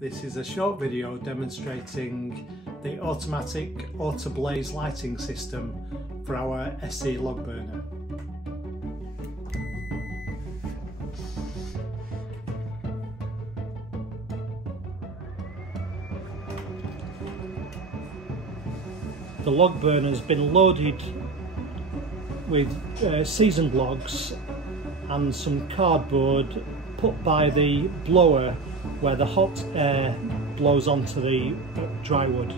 This is a short video demonstrating the automatic Autoblaze lighting system for our SE log burner. The log burner has been loaded with seasoned logs and some cardboard put by the blower where the hot air blows onto the dry wood.